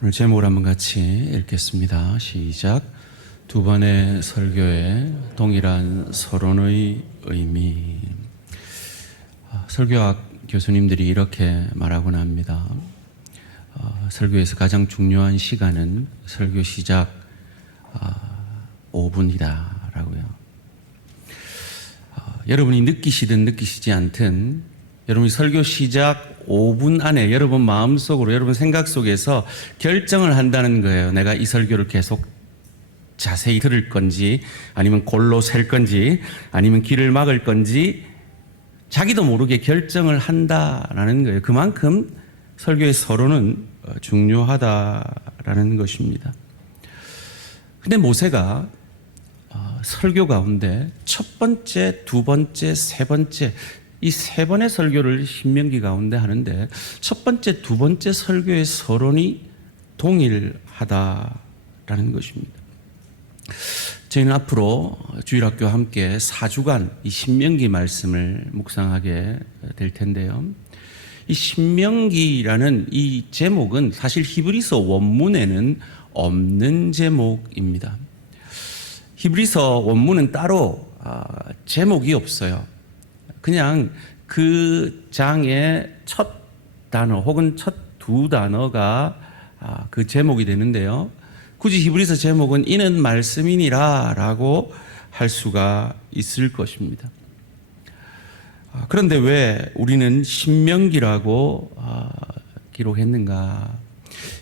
오늘 제목을 한번 같이 읽겠습니다. 시작. 두 번의 설교의 동일한 서론의 의미. 설교학 교수님들이 이렇게 말하곤 합니다. 설교에서 가장 중요한 시간은 설교 시작 5분이다라고요. 여러분이 느끼시든 느끼시지 않든 여러분이 설교 시작 5분 안에 여러분 마음속으로 여러분 생각 속에서 결정을 한다는 거예요. 내가 이 설교를 계속 자세히 들을 건지 아니면 골로 셀 건지 아니면 귀를 막을 건지 자기도 모르게 결정을 한다라는 거예요. 그만큼 설교의 서론은 중요하다라는 것입니다. 근데 모세가 설교 가운데 첫 번째, 두 번째, 세 번째 이 세 번의 설교를 신명기 가운데 하는데 첫 번째, 두 번째 설교의 서론이 동일하다라는 것입니다. 저희는 앞으로 주일학교와 함께 4주간 이 신명기 말씀을 묵상하게 될 텐데요. 이 신명기라는 이 제목은 사실 히브리서 원문에는 없는 제목입니다. 히브리서 원문은 따로 제목이 없어요. 그냥 그 장의 첫 단어 혹은 첫 두 단어가 그 제목이 되는데요. 굳이 히브리서 제목은 이는 말씀이니라 라고 할 수가 있을 것입니다. 그런데 왜 우리는 신명기라고 기록했는가?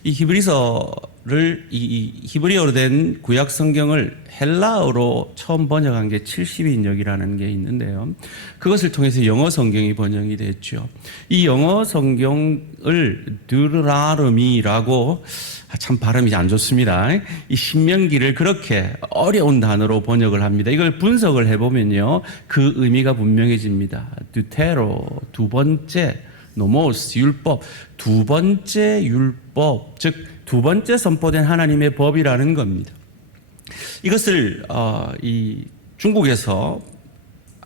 이 히브리서를 이 히브리어로 된 구약 성경을 헬라어로 처음 번역한 게 70인역이라는 게 있는데요. 그것을 통해서 영어 성경이 번역이 됐죠. 이 영어 성경을 드라르미라고 참 발음이 안 좋습니다. 이 신명기를 그렇게 어려운 단어로 번역을 합니다. 이걸 분석을 해보면요, 그 의미가 분명해집니다. 두테로, 두 번째, 노모스, 율법, 두 번째 율법, 즉 두 번째 선포된 하나님의 법이라는 겁니다. 이것을 이 중국에서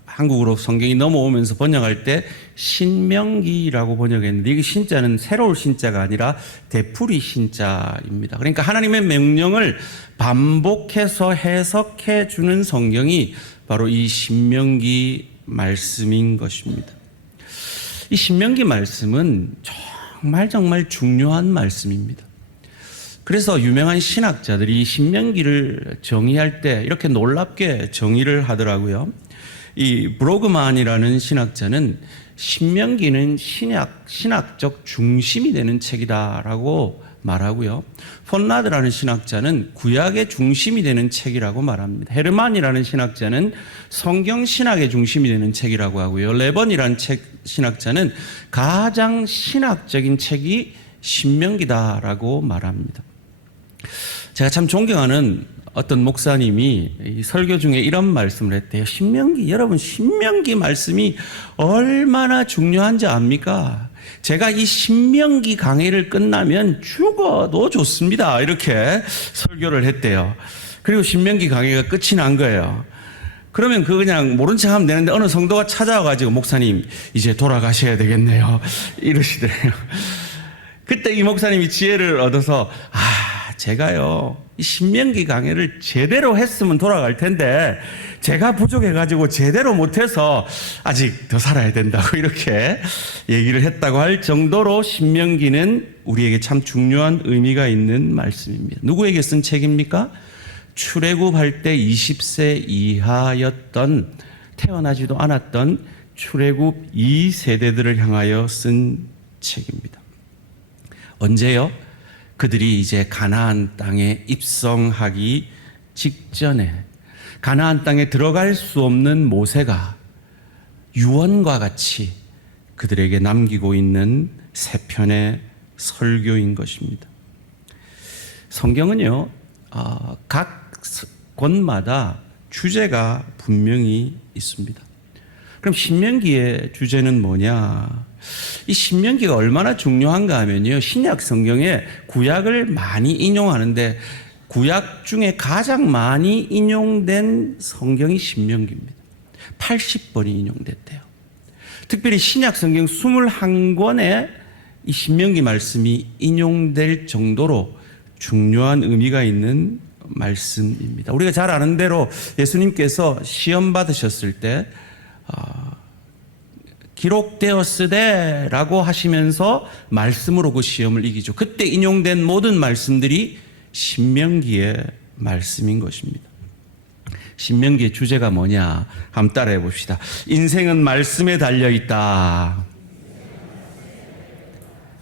한국으로 성경이 넘어오면서 번역할 때 신명기라고 번역했는데 이게 신자는 새로울 신자가 아니라 되풀이 신자입니다. 그러니까 하나님의 명령을 반복해서 해석해 주는 성경이 바로 이 신명기 말씀인 것입니다. 이 신명기 말씀은 정말 중요한 말씀입니다. 그래서 유명한 신학자들이 신명기를 정의할 때 이렇게 놀랍게 정의를 하더라고요. 이 브로그만이라는 신학자는 신명기는 신학적 중심이 되는 책이다라고 말하고요. 폰라드라는 신학자는 구약의 중심이 되는 책이라고 말합니다. 헤르만이라는 신학자는 성경 신학의 중심이 되는 책이라고 하고요. 레번이라는 신학자는 가장 신학적인 책이 신명기다라고 말합니다. 제가 참 존경하는 어떤 목사님이 이 설교 중에 이런 말씀을 했대요. 신명기, 여러분 신명기 말씀이 얼마나 중요한지 압니까? 제가 이 신명기 강의를 끝나면 죽어도 좋습니다. 이렇게 설교를 했대요. 그리고 신명기 강의가 끝이 난 거예요. 그러면 그냥 모른 척 하면 되는데 어느 성도가 찾아와가지고 목사님 이제 돌아가셔야 되겠네요. 이러시더래요. 그때 이 목사님이 지혜를 얻어서 제가요 이 신명기 강의를 제대로 했으면 돌아갈 텐데 제가 부족해가지고 제대로 못해서 아직 더 살아야 된다고 이렇게 얘기를 했다고 할 정도로 신명기는 우리에게 참 중요한 의미가 있는 말씀입니다. 누구에게 쓴 책입니까? 출애굽할 때 20세 이하였던 태어나지도 않았던 출애굽 2세대들을 향하여 쓴 책입니다. 언제요? 그들이 이제 가나안 땅에 입성하기 직전에 가나안 땅에 들어갈 수 없는 모세가 유언과 같이 그들에게 남기고 있는 세 편의 설교인 것입니다. 성경은요, 각 권마다 주제가 분명히 있습니다. 그럼 신명기의 주제는 뭐냐? 이 신명기가 얼마나 중요한가 하면요, 신약 성경에 구약을 많이 인용하는데 구약 중에 가장 많이 인용된 성경이 신명기입니다. 80번이 인용됐대요. 특별히 신약 성경 21권에 이 신명기 말씀이 인용될 정도로 중요한 의미가 있는 말씀입니다. 우리가 잘 아는 대로 예수님께서 시험 받으셨을 때 기록되었으되라고 하시면서 말씀으로 그 시험을 이기죠. 그때 인용된 모든 말씀들이 신명기의 말씀인 것입니다. 신명기의 주제가 뭐냐? 한번 따라해 봅시다. 인생은 말씀에 달려있다.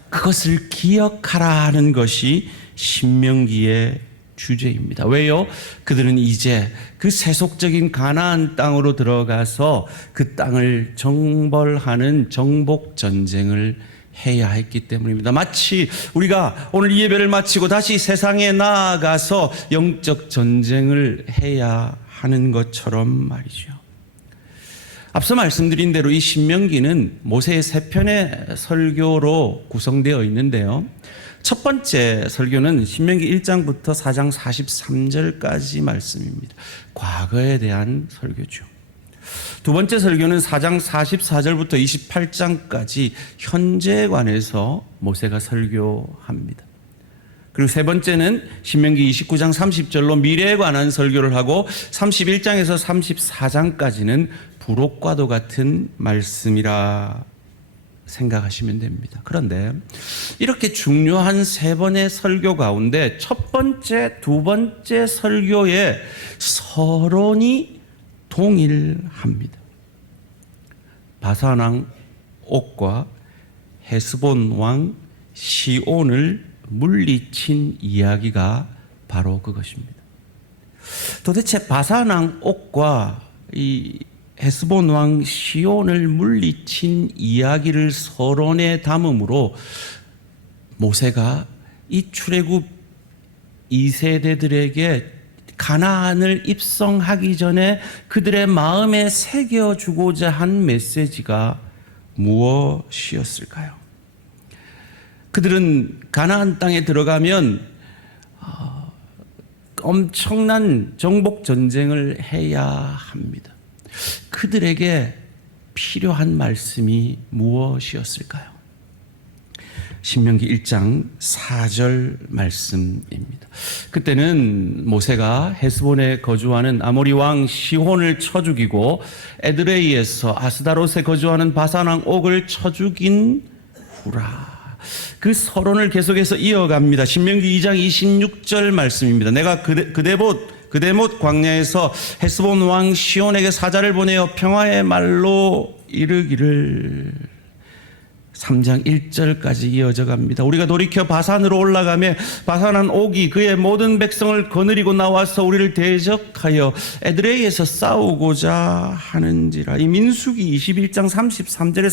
그것을 기억하라는 것이 신명기의 주제입니다. 왜요? 그들은 이제 그 세속적인 가나안 땅으로 들어가서 그 땅을 정벌하는 정복 전쟁을 해야 했기 때문입니다. 마치 우리가 오늘 이 예배를 마치고 다시 세상에 나아가서 영적 전쟁을 해야 하는 것처럼 말이죠. 앞서 말씀드린 대로 이 신명기는 모세의 세 편의 설교로 구성되어 있는데요. 첫 번째 설교는 신명기 1장부터 4장 43절까지 말씀입니다. 과거에 대한 설교죠. 두 번째 설교는 4장 44절부터 28장까지 현재에 관해서 모세가 설교합니다. 그리고 세 번째는 신명기 29장 30절로 미래에 관한 설교를 하고 31장에서 34장까지는 부록과도 같은 말씀이라 생각하시면 됩니다. 그런데 이렇게 중요한 세 번의 설교 가운데 첫 번째, 두 번째 설교의 서론이 동일합니다. 바산 왕 옥과 헤스본 왕 시온을 물리친 이야기가 바로 그것입니다. 도대체 바산 왕 옥과 이 헤스본 왕 시온을 물리친 이야기를 서론에 담음으로 모세가 이 출애굽 2세대들에게 가나안을 입성하기 전에 그들의 마음에 새겨주고자 한 메시지가 무엇이었을까요? 그들은 가나안 땅에 들어가면 엄청난 정복 전쟁을 해야 합니다. 그들에게 필요한 말씀이 무엇이었을까요? 신명기 1장 4절 말씀입니다. 그때는 모세가 헤스본에 거주하는 아모리 왕 시혼을 쳐 죽이고 에드레이에서 아스다롯에 거주하는 바산 왕 옥을 쳐 죽인 후라. 그 서론을 계속해서 이어갑니다. 신명기 2장 26절 말씀입니다. 내가 그대못 광야에서 헤스본 왕 시온에게 사자를 보내어 평화의 말로 이르기를. 3장 1절까지 이어져 갑니다. 우리가 돌이켜 바산으로 올라가며 바산한 옥이 그의 모든 백성을 거느리고 나와서 우리를 대적하여 에드레이에서 싸우고자 하는지라. 이 민수기 21장 33절에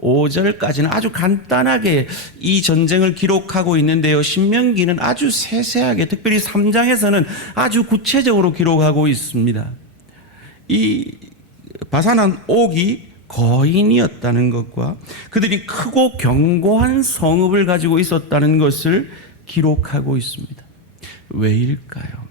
35절까지는 아주 간단하게 이 전쟁을 기록하고 있는데요. 신명기는 아주 세세하게, 특별히 3장에서는 아주 구체적으로 기록하고 있습니다. 이 바산한 옥이 거인이었다는 것과 그들이 크고 견고한 성읍을 가지고 있었다는 것을 기록하고 있습니다. 왜일까요?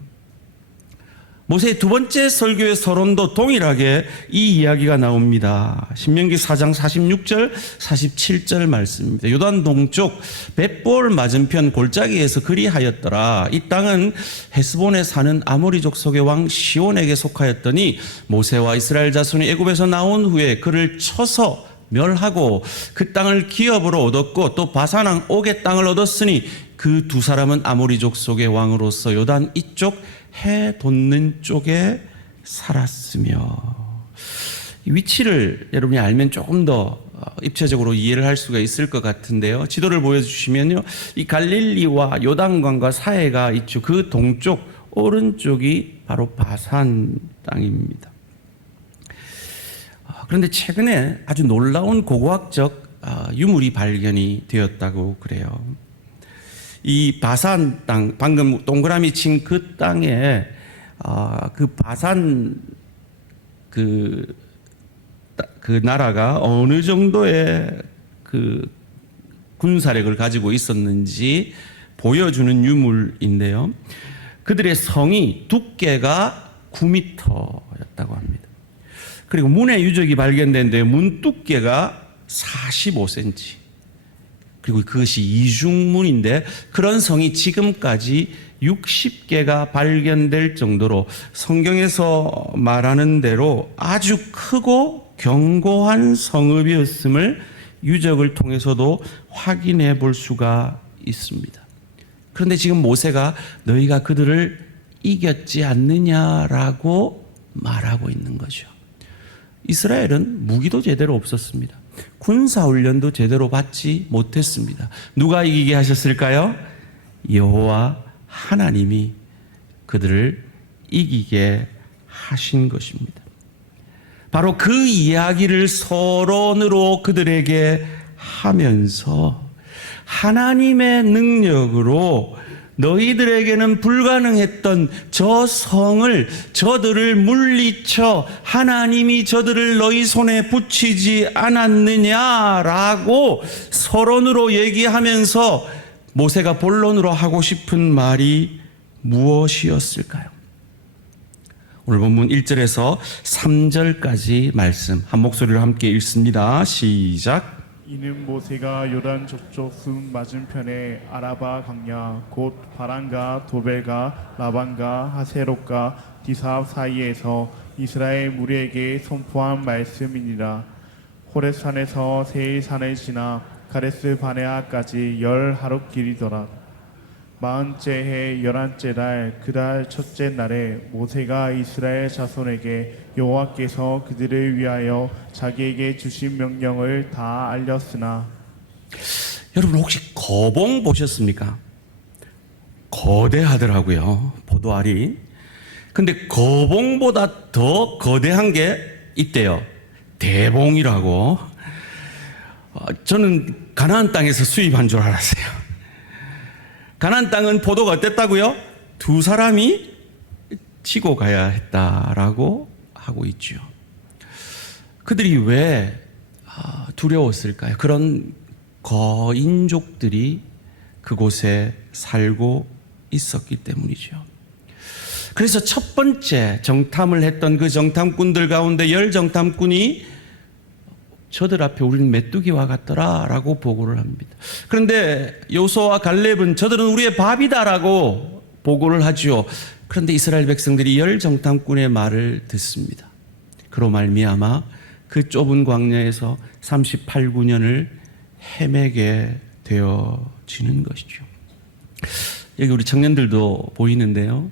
모세의 두 번째 설교의 서론도 동일하게 이 이야기가 나옵니다. 신명기 4장 46절, 47절 말씀입니다. 요단 동쪽 벳볼 맞은편 골짜기에서 그리하였더라. 이 땅은 헤스본에 사는 아모리족 속의 왕 시온에게 속하였더니 모세와 이스라엘 자손이 애굽에서 나온 후에 그를 쳐서 멸하고 그 땅을 기업으로 얻었고 또 바산 왕 옥의 땅을 얻었으니 그 두 사람은 아모리족 속의 왕으로서 요단 이쪽 해 돋는 쪽에 살았으며. 이 위치를 여러분이 알면 조금 더 입체적으로 이해를 할 수가 있을 것 같은데요. 지도를 보여주시면요, 이 갈릴리와 요단강과 사해가 있죠. 그 동쪽 오른쪽이 바로 바산 땅입니다. 그런데 최근에 아주 놀라운 고고학적 유물이 발견이 되었다고 그래요. 이 바산 땅, 방금 동그라미 친 그 땅에 그 바산 그 나라가 어느 정도의 그 군사력을 가지고 있었는지 보여주는 유물인데요. 그들의 성이 두께가 9m였다고 합니다. 그리고 문의 유적이 발견됐는데 문 두께가 45cm. 그리고 그것이 이중문인데 그런 성이 지금까지 60개가 발견될 정도로 성경에서 말하는 대로 아주 크고 견고한 성읍이었음을 유적을 통해서도 확인해 볼 수가 있습니다. 그런데 지금 모세가 너희가 그들을 이겼지 않느냐라고 말하고 있는 거죠. 이스라엘은 무기도 제대로 없었습니다. 군사훈련도 제대로 받지 못했습니다. 누가 이기게 하셨을까요? 여호와 하나님이 그들을 이기게 하신 것입니다. 바로 그 이야기를 서론으로 그들에게 하면서 하나님의 능력으로 너희들에게는 불가능했던 저 성을 저들을 물리쳐 하나님이 저들을 너희 손에 붙이지 않았느냐라고 서론으로 얘기하면서 모세가 본론으로 하고 싶은 말이 무엇이었을까요? 오늘 본문 1절에서 3절까지 말씀 한 목소리로 함께 읽습니다. 시작. 이는 모세가 요단 저쪽 숲 맞은편에 아라바 광야 곧 바란과 도벨과 라반과 하세롯과 디삽 사이에서 이스라엘 무리에게 선포한 말씀이니라. 호렙산에서 세일산을 지나 가데스 바네아까지 10하루 길이더라. 40째 해 11째 달 그 달 첫째 날에 모세가 이스라엘 자손에게 여호와께서 그들을 위하여 자기에게 주신 명령을 다 알렸으나. 여러분 혹시 거봉 보셨습니까? 거대하더라고요, 포도알이. 근데 거봉보다 더 거대한 게 있대요. 대봉이라고. 저는 가나안 땅에서 수입한 줄 알았어요. 가나안 땅은 포도가 어땠다고요? 2사람이 치고 가야 했다라고 하고 있죠. 그들이 왜 두려웠을까요? 그런 거인족들이 그곳에 살고 있었기 때문이죠. 그래서 첫 번째 정탐을 했던 그 정탐꾼들 가운데 10정탐꾼이 저들 앞에 우리는 메뚜기와 같더라 라고 보고를 합니다. 그런데 요수아와 갈렙은 저들은 우리의 밥이다라고 보고를 하죠. 그런데 이스라엘 백성들이 10정탐꾼의 말을 듣습니다. 그로 말미암아 그 좁은 광야에서 38, 9년을 헤매게 되어지는 것이죠. 여기 우리 청년들도 보이는데요.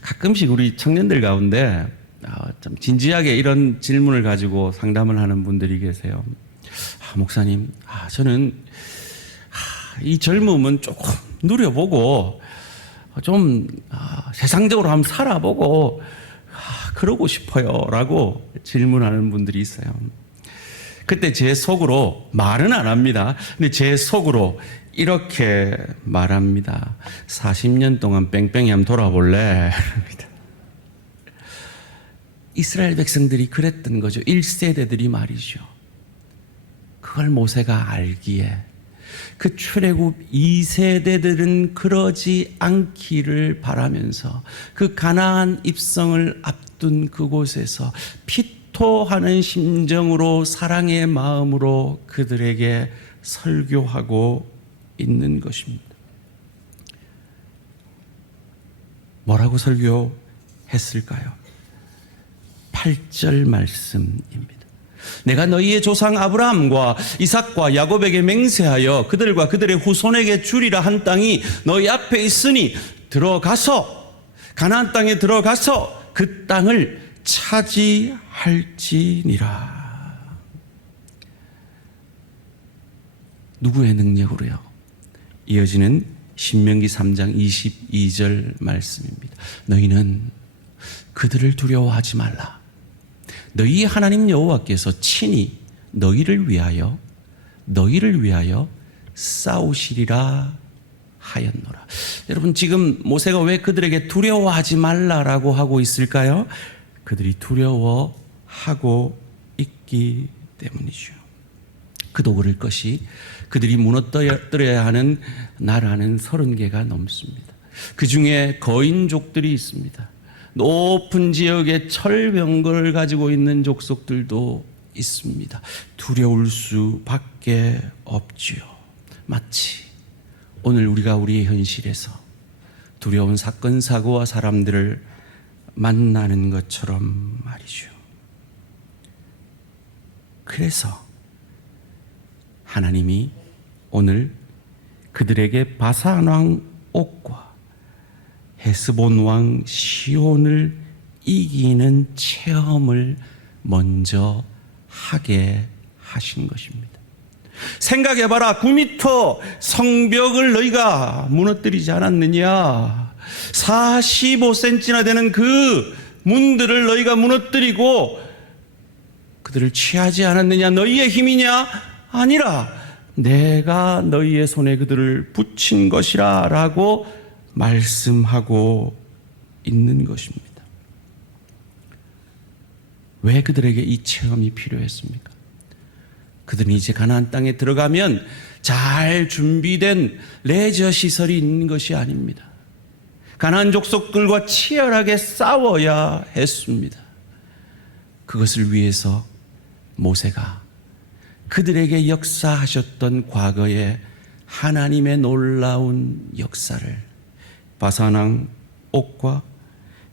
가끔씩 우리 청년들 가운데 좀 진지하게 이런 질문을 가지고 상담을 하는 분들이 계세요. 목사님, 저는 이 젊음은 조금 누려보고 좀 세상적으로 한번 살아보고 그러고 싶어요 라고 질문하는 분들이 있어요. 그때 제 속으로 말은 안 합니다. 근데 제 속으로 이렇게 말합니다. 40년 동안 뺑뺑이 한번 돌아볼래? 이스라엘 백성들이 그랬던 거죠. 1세대들이 말이죠. 그걸 모세가 알기에 그 출애굽 2세대들은 그러지 않기를 바라면서 그 가나안 입성을 앞둔 그곳에서 피토하는 심정으로 사랑의 마음으로 그들에게 설교하고 있는 것입니다. 뭐라고 설교했을까요? 8절 말씀입니다. 내가 너희의 조상 아브라함과 이삭과 야곱에게 맹세하여 그들과 그들의 후손에게 주리라 한 땅이 너희 앞에 있으니 들어가서 가나안 땅에 들어가서 그 땅을 차지할지니라. 누구의 능력으로요? 이어지는 신명기 3장 22절 말씀입니다. 너희는 그들을 두려워하지 말라. 너희 하나님 여호와께서 친히 너희를 위하여 싸우시리라 하였노라. 여러분 지금 모세가 왜 그들에게 두려워하지 말라라고 하고 있을까요? 그들이 두려워하고 있기 때문이죠. 그도 그럴 것이 그들이 무너뜨려야 하는 나라는 30개가 넘습니다. 그 중에 거인족들이 있습니다. 높은 지역에 철병거를 가지고 있는 족속들도 있습니다. 두려울 수밖에 없지요. 마치 오늘 우리가 우리의 현실에서 두려운 사건, 사고와 사람들을 만나는 것처럼 말이죠. 그래서 하나님이 오늘 그들에게 바산 왕 옥과 헤스본 왕 시온을 이기는 체험을 먼저 하게 하신 것입니다. 생각해봐라. 9m 성벽을 너희가 무너뜨리지 않았느냐? 45cm나 되는 그 문들을 너희가 무너뜨리고 그들을 취하지 않았느냐? 너희의 힘이냐? 아니라 내가 너희의 손에 그들을 붙인 것이라 라고 말씀하고 있는 것입니다. 왜 그들에게 이 체험이 필요했습니까? 그들은 이제 가나안 땅에 들어가면 잘 준비된 레저 시설이 있는 것이 아닙니다. 가나안 족속들과 치열하게 싸워야 했습니다. 그것을 위해서 모세가 그들에게 역사하셨던 과거의 하나님의 놀라운 역사를 바산 왕 옥과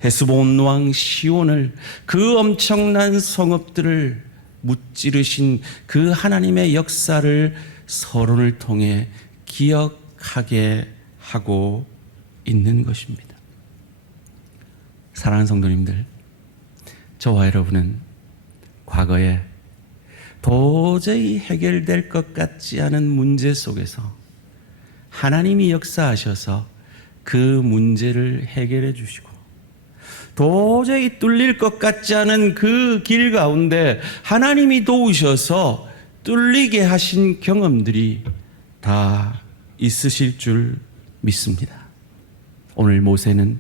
헤스본 왕 시온을 그 엄청난 성읍들을 무찌르신 그 하나님의 역사를 서론을 통해 기억하게 하고 있는 것입니다. 사랑하는 성도님들, 저와 여러분은 과거에 도저히 해결될 것 같지 않은 문제 속에서 하나님이 역사하셔서 그 문제를 해결해 주시고 도저히 뚫릴 것 같지 않은 그 길 가운데 하나님이 도우셔서 뚫리게 하신 경험들이 다 있으실 줄 믿습니다. 오늘 모세는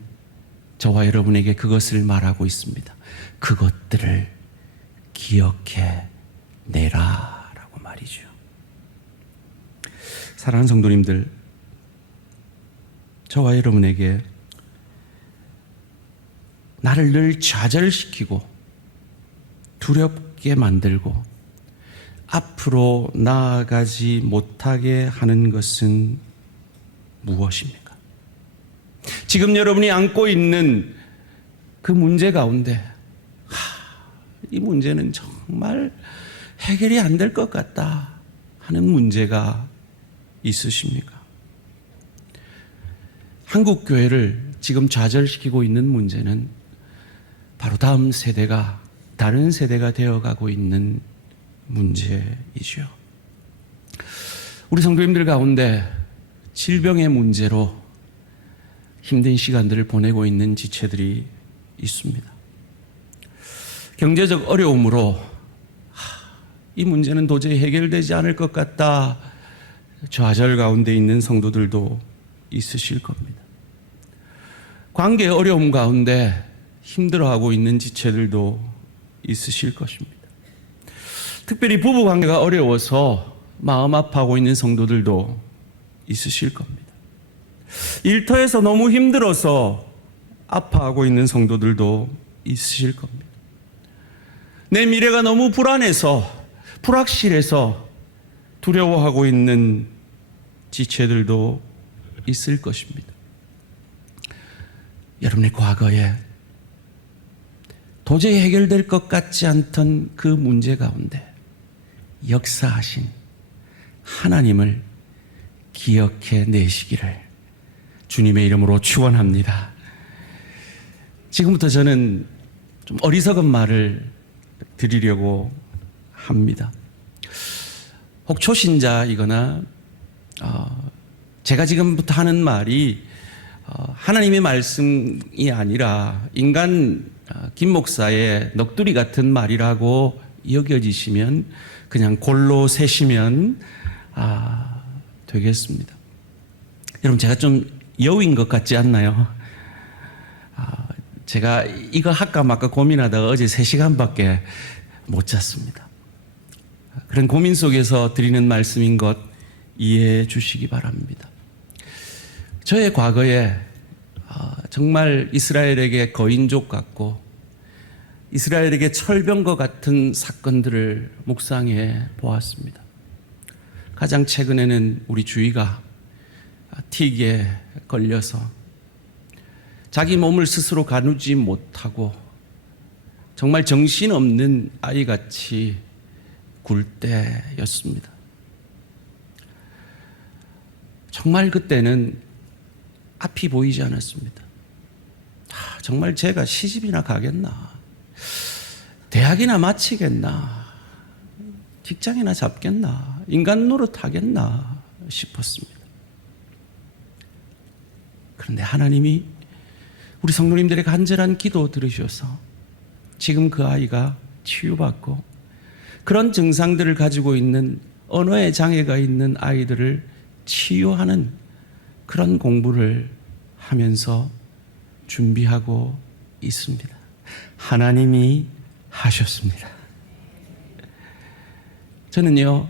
저와 여러분에게 그것을 말하고 있습니다. 그것들을 기억해 내라라고 말이죠. 사랑하는 성도님들, 저와 여러분에게 나를 늘 좌절시키고 두렵게 만들고 앞으로 나아가지 못하게 하는 것은 무엇입니까? 지금 여러분이 안고 있는 그 문제 가운데 이 문제는 정말 해결이 안 될 것 같다 하는 문제가 있으십니까? 한국 교회를 지금 좌절시키고 있는 문제는 바로 다음 세대가 다른 세대가 되어가고 있는 문제이죠. 우리 성도님들 가운데 질병의 문제로 힘든 시간들을 보내고 있는 지체들이 있습니다. 경제적 어려움으로 이 문제는 도저히 해결되지 않을 것 같다 좌절 가운데 있는 성도들도 있으실 겁니다. 관계 어려움 가운데 힘들어하고 있는 지체들도 있으실 것입니다. 특별히 부부 관계가 어려워서 마음 아파하고 있는 성도들도 있으실 겁니다. 일터에서 너무 힘들어서 아파하고 있는 성도들도 있으실 겁니다. 내 미래가 너무 불안해서 불확실해서 두려워하고 있는 지체들도 있을 것입니다. 여러분의 과거에 도저히 해결될 것 같지 않던 그 문제 가운데 역사하신 하나님을 기억해 내시기를 주님의 이름으로 축원합니다. 지금부터 저는 좀 어리석은 말을 드리려고 합니다. 혹 초신자이거나 제가 지금부터 하는 말이 하나님의 말씀이 아니라 인간 김 목사의 넋두리 같은 말이라고 여겨지시면 그냥 골로 세시면 되겠습니다. 여러분, 제가 좀 여우인 것 같지 않나요? 제가 이거 할까 말까 고민하다가 어제 3시간밖에 못 잤습니다. 그런 고민 속에서 드리는 말씀인 것 이해해 주시기 바랍니다. 저의 과거에 정말 이스라엘에게 거인족 같고 이스라엘에게 철병과 같은 사건들을 묵상해 보았습니다. 가장 최근에는 우리 주위가 틱에 걸려서 자기 몸을 스스로 가누지 못하고 정말 정신없는 아이같이 굴 때였습니다. 정말 그때는 앞이 보이지 않았습니다. 정말 제가 시집이나 가겠나, 대학이나 마치겠나, 직장이나 잡겠나, 인간 노릇하겠나 싶었습니다. 그런데 하나님이 우리 성도님들의 간절한 기도 들으셔서 지금 그 아이가 치유받고 그런 증상들을 가지고 있는 언어의 장애가 있는 아이들을 치유하는 그런 공부를 하면서 준비하고 있습니다. 하나님이 하셨습니다. 저는요,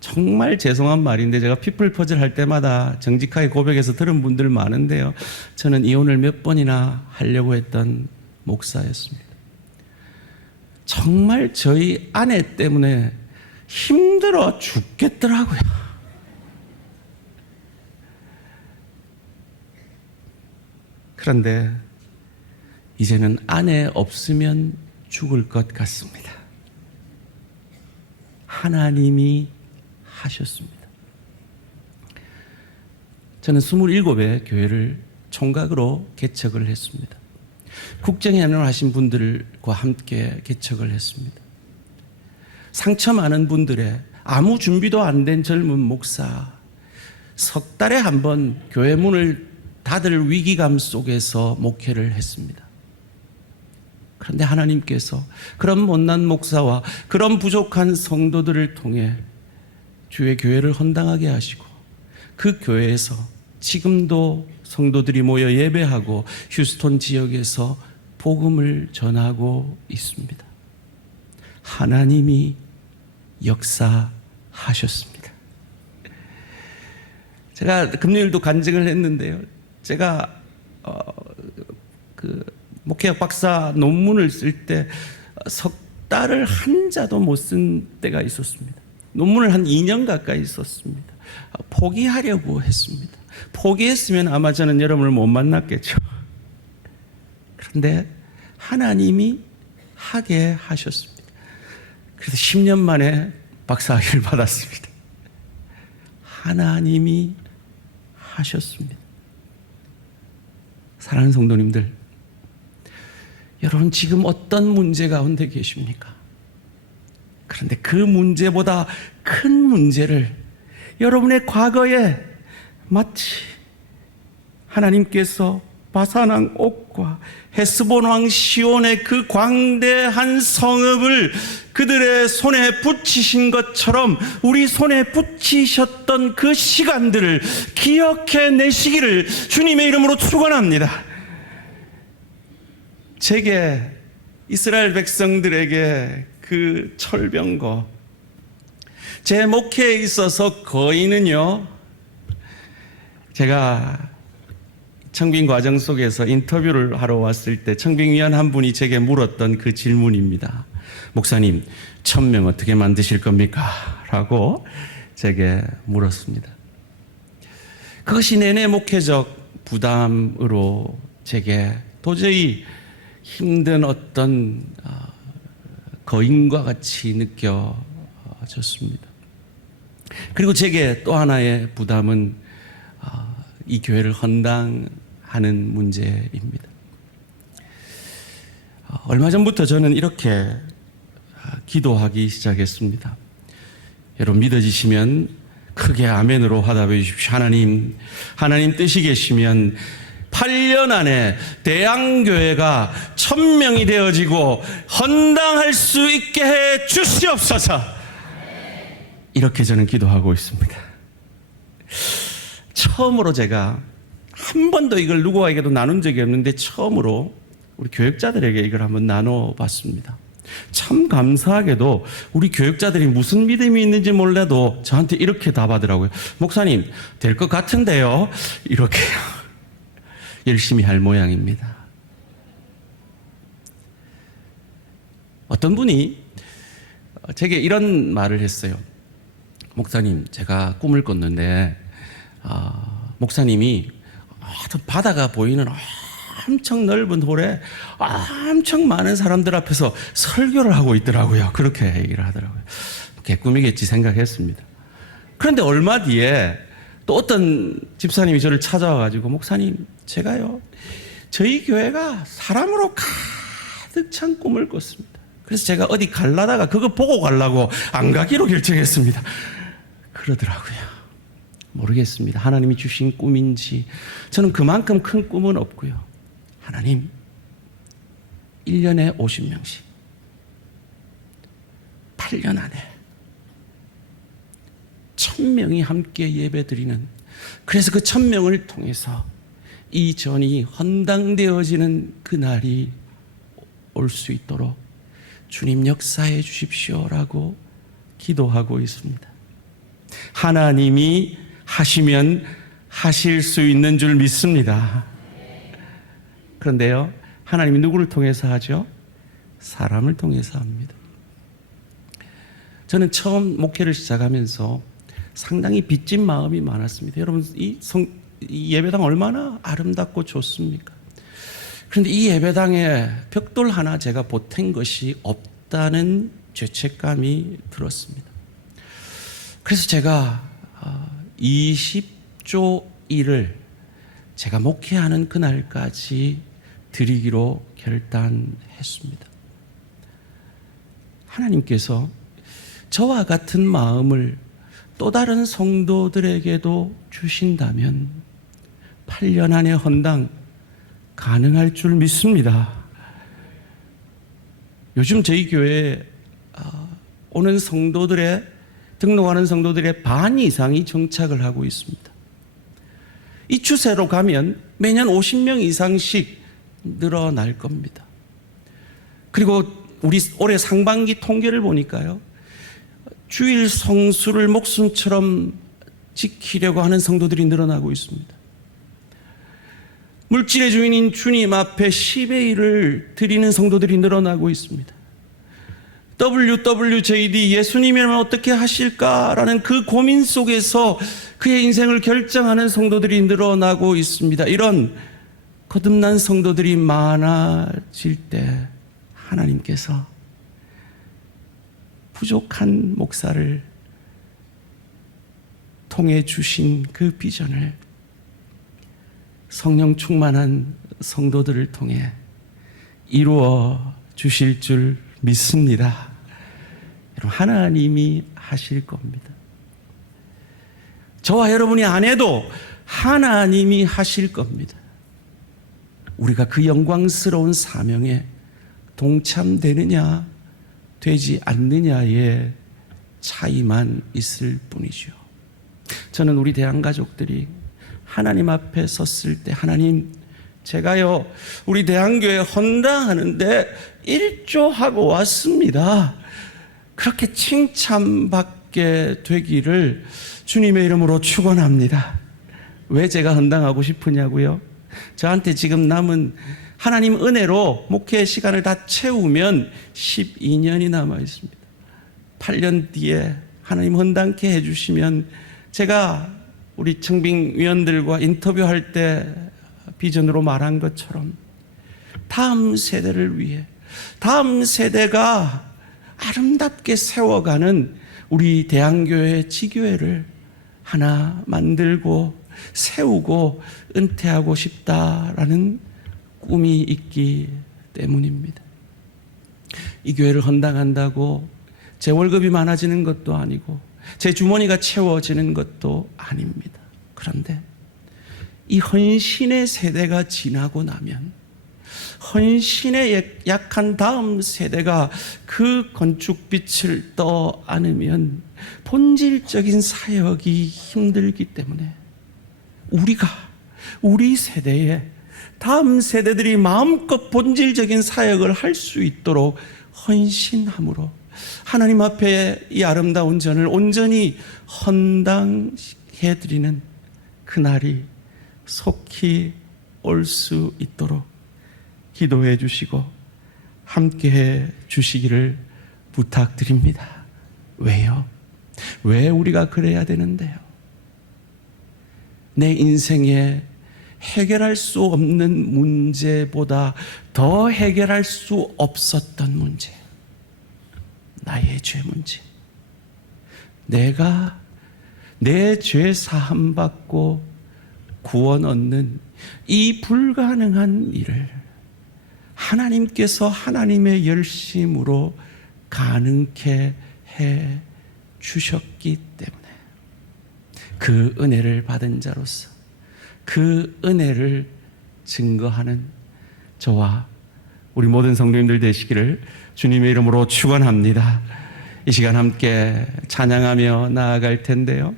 정말 죄송한 말인데 제가 피플 퍼즐 할 때마다 정직하게 고백해서 들은 분들 많은데요, 저는 이혼을 몇 번이나 하려고 했던 목사였습니다. 정말 저희 아내 때문에 힘들어 죽겠더라고요. 그런데 이제는 아내 없으면 죽을 것 같습니다. 하나님이 하셨습니다. 저는 27의 교회를 총각으로 개척을 했습니다. 국정연을 하신 분들과 함께 개척을 했습니다. 상처 많은 분들의 아무 준비도 안 된 젊은 목사, 석 달에 한 번 교회 문을 닫을 위기감 속에서 목회를 했습니다. 그런데 하나님께서 그런 못난 목사와 그런 부족한 성도들을 통해 주의 교회를 헌당하게 하시고 그 교회에서 지금도 성도들이 모여 예배하고 휴스턴 지역에서 복음을 전하고 있습니다. 하나님이 역사하셨습니다. 제가 금요일도 간증을 했는데요, 제가 그 목회학 박사 논문을 쓸 때 석 달을 한자도 못 쓴 때가 있었습니다. 논문을 한 2년 가까이 썼습니다. 포기하려고 했습니다. 포기했으면 아마 저는 여러분을 못 만났겠죠. 그런데 하나님이 하게 하셨습니다. 그래서 10년 만에 박사학위를 받았습니다. 하나님이 하셨습니다. 사랑하는 성도님들, 여러분 지금 어떤 문제 가운데 계십니까? 그런데 그 문제보다 큰 문제를 여러분의 과거에 마치 하나님께서 바산 왕 옥과 헤스본 왕 시온의 그 광대한 성읍을 그들의 손에 붙이신 것처럼 우리 손에 붙이셨던 그 시간들을 기억해 내시기를 주님의 이름으로 축원합니다. 제게 이스라엘 백성들에게 그 철병거, 제 목회에 있어서 거의는요, 제가 청빙 과정 속에서 인터뷰를 하러 왔을 때 청빙위원 한 분이 제게 물었던 그 질문입니다. 목사님, 1000명 어떻게 만드실 겁니까? 라고 제게 물었습니다. 그것이 내내 목회적 부담으로 제게 도저히 힘든 어떤 거인과 같이 느껴졌습니다. 그리고 제게 또 하나의 부담은 이 교회를 헌당하는 문제입니다. 얼마 전부터 저는 이렇게 기도하기 시작했습니다. 여러분 믿어지시면 크게 아멘으로 화답해 주십시오. 하나님 뜻이 계시면 8년 안에 대양교회가 1000명이 되어지고 헌당할 수 있게 해 주시옵소서. 이렇게 저는 기도하고 있습니다. 처음으로 제가 한 번도 이걸 누구에게도 나눈 적이 없는데 처음으로 우리 교역자들에게 이걸 한번 나눠봤습니다. 참 감사하게도 우리 교역자들이 무슨 믿음이 있는지 몰라도 저한테 이렇게 답하더라고요. 목사님, 될 것 같은데요. 이렇게요. 열심히 할 모양입니다. 어떤 분이 제게 이런 말을 했어요. 목사님, 제가 꿈을 꿨는데 목사님이 바다가 보이는 엄청 넓은 홀에 엄청 많은 사람들 앞에서 설교를 하고 있더라고요. 그렇게 얘기를 하더라고요. 개꿈이겠지 생각했습니다. 그런데 얼마 뒤에 또 어떤 집사님이 저를 찾아와가지고, 목사님, 제가요, 저희 교회가 사람으로 가득 찬 꿈을 꿨습니다. 그래서 제가 어디 갈라다가 그거 보고 가려고 안 가기로 결정했습니다. 그러더라고요. 모르겠습니다. 하나님이 주신 꿈인지. 저는 그만큼 큰 꿈은 없고요. 하나님, 1년에 50명씩 8년 안에 1000명이 함께 예배드리는, 그래서 그 1000명을 통해서 이 전이 헌당되어지는 그날이 올 수 있도록 주님 역사해 주십시오라고 기도하고 있습니다. 하나님이 하시면 하실 수 있는 줄 믿습니다. 그런데요, 하나님이 누구를 통해서 하죠? 사람을 통해서 합니다. 저는 처음 목회를 시작하면서 상당히 빚진 마음이 많았습니다. 여러분, 이 예배당 얼마나 아름답고 좋습니까? 그런데 이 예배당에 벽돌 하나 제가 보탠 것이 없다는 죄책감이 들었습니다. 그래서 제가 20조 1을 제가 목회하는 그날까지 드리기로 결단했습니다. 하나님께서 저와 같은 마음을 또 다른 성도들에게도 주신다면 8년 안에 헌당 가능할 줄 믿습니다. 요즘 저희 교회에 오는 성도들의, 등록하는 성도들의 반 이상이 정착을 하고 있습니다. 이 추세로 가면 매년 50명 이상씩 늘어날 겁니다. 그리고 우리 올해 상반기 통계를 보니까요, 주일 성수를 목숨처럼 지키려고 하는 성도들이 늘어나고 있습니다. 물질의 주인인 주님 앞에 10의 1을 드리는 성도들이 늘어나고 있습니다. WWJD, 예수님이라면 어떻게 하실까라는 그 고민 속에서 그의 인생을 결정하는 성도들이 늘어나고 있습니다. 이런 거듭난 성도들이 많아질 때 하나님께서 부족한 목사를 통해 주신 그 비전을 성령 충만한 성도들을 통해 이루어 주실 줄 믿습니다. 여러분, 하나님이 하실 겁니다. 저와 여러분이 안 해도 하나님이 하실 겁니다. 우리가 그 영광스러운 사명에 동참되느냐 되지 않느냐의 차이만 있을 뿐이죠. 저는 우리 대한가족들이 하나님 앞에 섰을 때, 하나님, 제가요 우리 대한교회 헌당하는데 1조하고 왔습니다, 그렇게 칭찬받게 되기를 주님의 이름으로 축원합니다. 왜 제가 헌당하고 싶으냐고요? 저한테 지금 남은 하나님 은혜로 목회 시간을 다 채우면 12년이 남아 있습니다. 8년 뒤에 하나님 헌당케 해주시면 제가 우리 청빙 위원들과 인터뷰할 때 비전으로 말한 것처럼 다음 세대를 위해, 다음 세대가 아름답게 세워가는 우리 대한교회 지교회를 하나 만들고 세우고 은퇴하고 싶다라는 꿈이 있기 때문입니다. 이 교회를 헌당한다고 제 월급이 많아지는 것도 아니고 제 주머니가 채워지는 것도 아닙니다. 그런데 이 헌신의 세대가 지나고 나면, 헌신에 약한 다음 세대가 그 건축빛을 떠 안으면 본질적인 사역이 힘들기 때문에 우리 세대에 다음 세대들이 마음껏 본질적인 사역을 할 수 있도록 헌신함으로 하나님 앞에 이 아름다운 전을 온전히 헌당해드리는 그날이 속히 올 수 있도록 기도해 주시고 함께해 주시기를 부탁드립니다. 왜요? 왜 우리가 그래야 되는데요? 내 인생에 해결할 수 없는 문제보다 더 해결할 수 없었던 문제, 나의 죄 문제. 내가 내 죄 사함 받고 구원 얻는 이 불가능한 일을 하나님께서 하나님의 열심으로 가능케 해 주셨기 때문에 그 은혜를 받은 자로서 그 은혜를 증거하는 저와 우리 모든 성도님들 되시기를 주님의 이름으로 축원합니다. 이 시간 함께 찬양하며 나아갈 텐데요.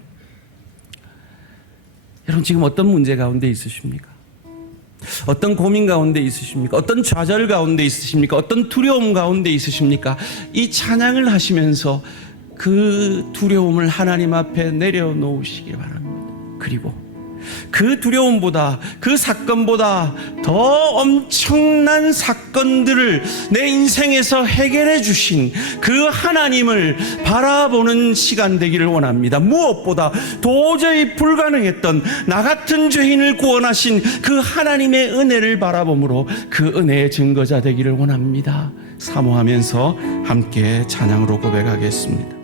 여러분 지금 어떤 문제 가운데 있으십니까? 어떤 고민 가운데 있으십니까? 어떤 좌절 가운데 있으십니까? 어떤 두려움 가운데 있으십니까? 이 찬양을 하시면서 그 두려움을 하나님 앞에 내려놓으시기 바랍니다. 그리고 그 두려움보다, 그 사건보다 더 엄청난 사건들을 내 인생에서 해결해 주신 그 하나님을 바라보는 시간 되기를 원합니다. 무엇보다 도저히 불가능했던 나 같은 죄인을 구원하신 그 하나님의 은혜를 바라봄으로 그 은혜의 증거자 되기를 원합니다. 사모하면서 함께 찬양으로 고백하겠습니다.